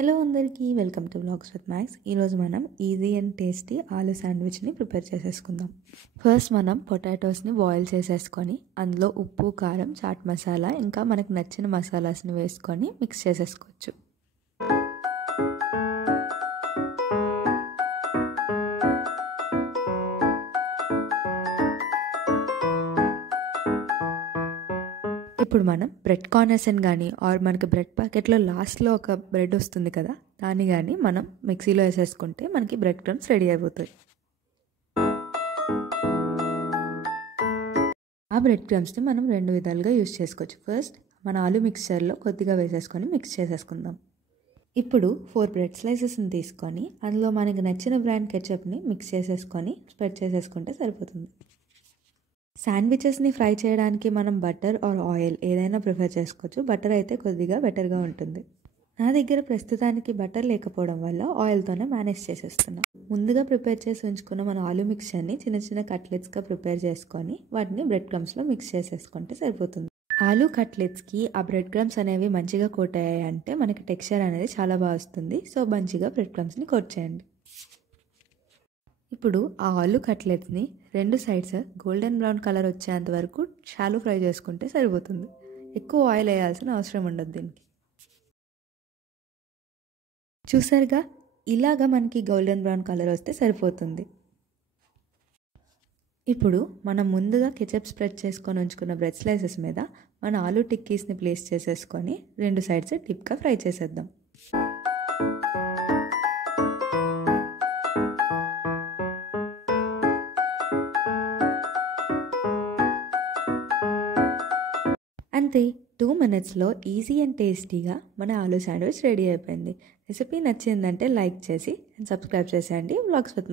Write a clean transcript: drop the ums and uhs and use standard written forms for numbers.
Hello అందరికీ welcome to vlogs with Max. ఈరోజు మనం ఈజీ అండ్ టేస్టీ ఆలూ శాండ్విచ్ని ప్రిపేర్ చేసేసుకుందాం. ఫస్ట్ మనం పొటాటోస్ని బాయిల్ చేసేసుకొని అందులో ఉప్పు, కారం, చాట్ మసాలా ఇంకా మనకు నచ్చిన మసాలాస్ని వేసుకొని మిక్స్ చేసేసుకోవచ్చు. ఇప్పుడు మనం బ్రెడ్ కార్నర్స్ని కానీ మనకి బ్రెడ్ ప్యాకెట్లో లాస్ట్లో ఒక బ్రెడ్ వస్తుంది కదా, దాన్ని కానీ మనం మిక్సీలో వేసేసుకుంటే మనకి బ్రెడ్ క్రమ్స్ రెడీ అయిపోతాయి. ఆ బ్రెడ్ క్రమ్స్ని మనం రెండు విధాలుగా యూజ్ చేసుకోవచ్చు. ఫస్ట్ మన ఆలూ మిక్చర్లో కొద్దిగా వేసేసుకొని మిక్స్ చేసేసుకుందాం. ఇప్పుడు 4 బ్రెడ్ స్లైసెస్ని తీసుకొని అందులో మనకి నచ్చిన బ్రాండ్ కెచప్ని మిక్స్ చేసేసుకొని స్ప్రెడ్ చేసేసుకుంటే సరిపోతుంది. శాండ్విచెస్ని ఫ్రై చేయడానికి మనం బటర్ ఆర్ ఆయిల్ ఏదైనా ప్రిఫర్ చేసుకోవచ్చు. బటర్ అయితే కొద్దిగా బెటర్గా ఉంటుంది. నా దగ్గర ప్రస్తుతానికి బటర్ లేకపోవడం వల్ల ఆయిల్తోనే మేనేజ్ చేసేస్తున్నాం. ముందుగా ప్రిపేర్ చేసి ఉంచుకున్న మన ఆలూ మిక్చర్ని చిన్న చిన్న కట్లెట్స్గా ప్రిపేర్ చేసుకొని వాటిని బ్రెడ్ క్రమ్స్లో మిక్స్ చేసేసుకుంటే సరిపోతుంది. ఆలూ కట్లెట్స్కి ఆ బ్రెడ్ క్రమ్స్ అనేవి మంచిగా కోట్ అయ్యాయంటే మనకి టెక్స్చర్ అనేది చాలా బాగా వస్తుంది. సో మంచిగా బ్రెడ్ క్రమ్స్ని కోట్ చేయండి. ఇప్పుడు ఆ ఆలూ కట్లెట్స్ని రెండు సైడ్స్ గోల్డెన్ బ్రౌన్ కలర్ వచ్చేంత వరకు షాలో ఫ్రై చేసుకుంటే సరిపోతుంది. ఎక్కువ ఆయిల్ వేయాల్సిన అవసరం ఉండదు దీనికి. చూసారుగా, ఇలాగా మనకి గోల్డెన్ బ్రౌన్ కలర్ వస్తే సరిపోతుంది. ఇప్పుడు మనం ముందుగా కెచప్ స్ప్రెడ్ చేసుకొని ఉంచుకున్న బ్రెడ్ స్లైసెస్ మీద మన ఆలూ టిక్కీస్ని ప్లేస్ చేసేసుకొని రెండు సైడ్స్ డిప్గా ఫ్రై చేసేద్దాం. అంతే, 2 minutesలో ఈజీ అండ్ టేస్టీగా మన ఆలూ శాండ్విచ్ రెడీ అయిపోయింది. రెసిపీ నచ్చిందంటే లైక్ చేసి సబ్స్క్రైబ్ చేసేయండి. Vlogs with